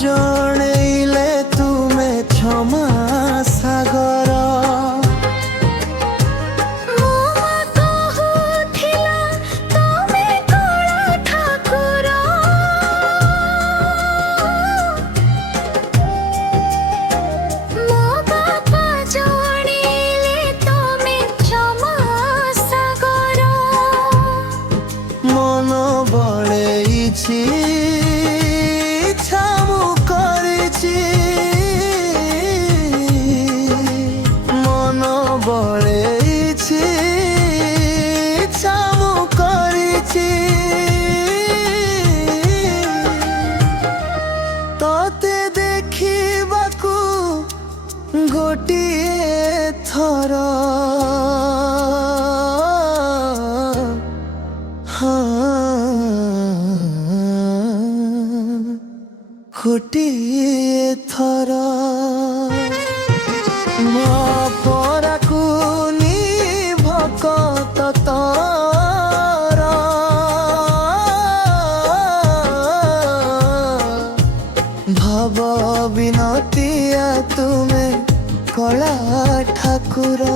जणैले तुमे क्षमा सागर मन बड़ेइछि छामु करिछि मन बड़ेइछि छामु करिछि तोते देखिबाकू गोटिए थर गोटिए थर मो पराकू भक्त तर भव विनतिया तुमे कला ठाकुर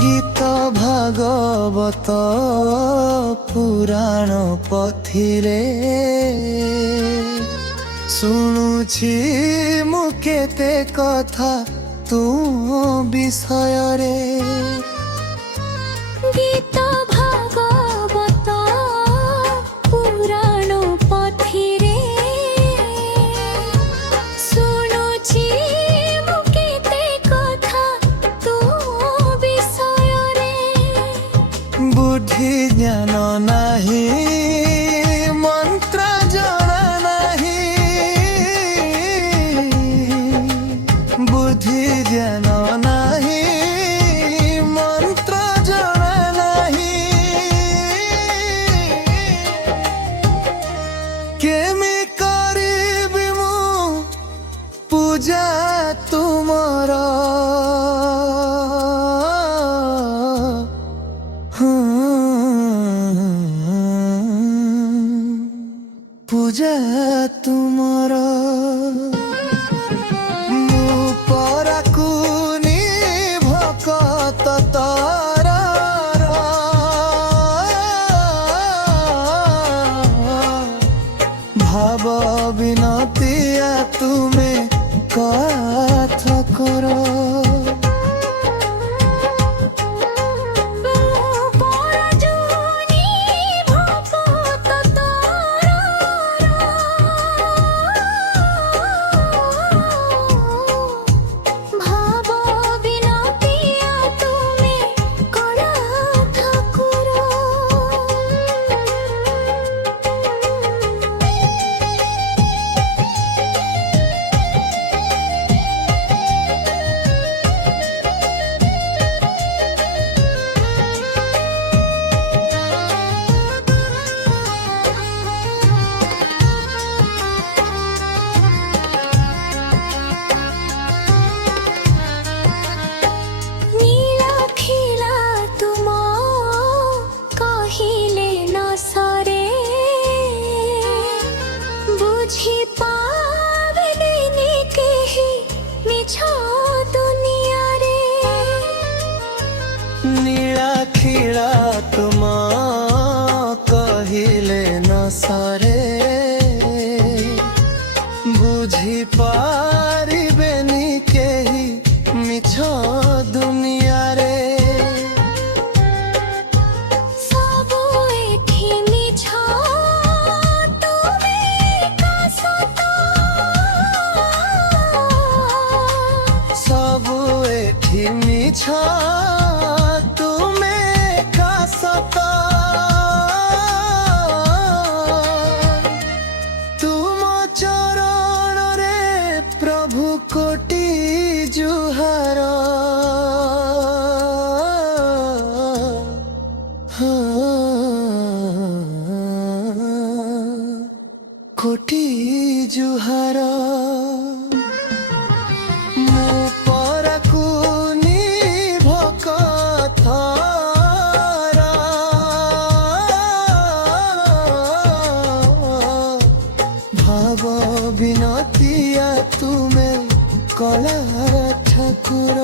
गीत भागवत पुराण पथिरे शुणुछि मु केते कथा तू विषय रे गीत भागवत पुराण पथिरे शुणुछि मु केते कथा तू विषय रे बुद्धि ज्ञान नाही मंत्र जଣା नाही बुद्धि ज्ञान नाही मंत्र जଣା नाही केमि करिबि मु पूजा तुमर पूजा तुमर मु पराकू भक्त तर भाव विनतिया तुमे कथा कर କୋଟି ଜୁହାର ମୋ ପରାକୁ ନିଭ କଥାରା ଭାବ ବିନତିଆ ତୁମେ କଳା ଠାକୁର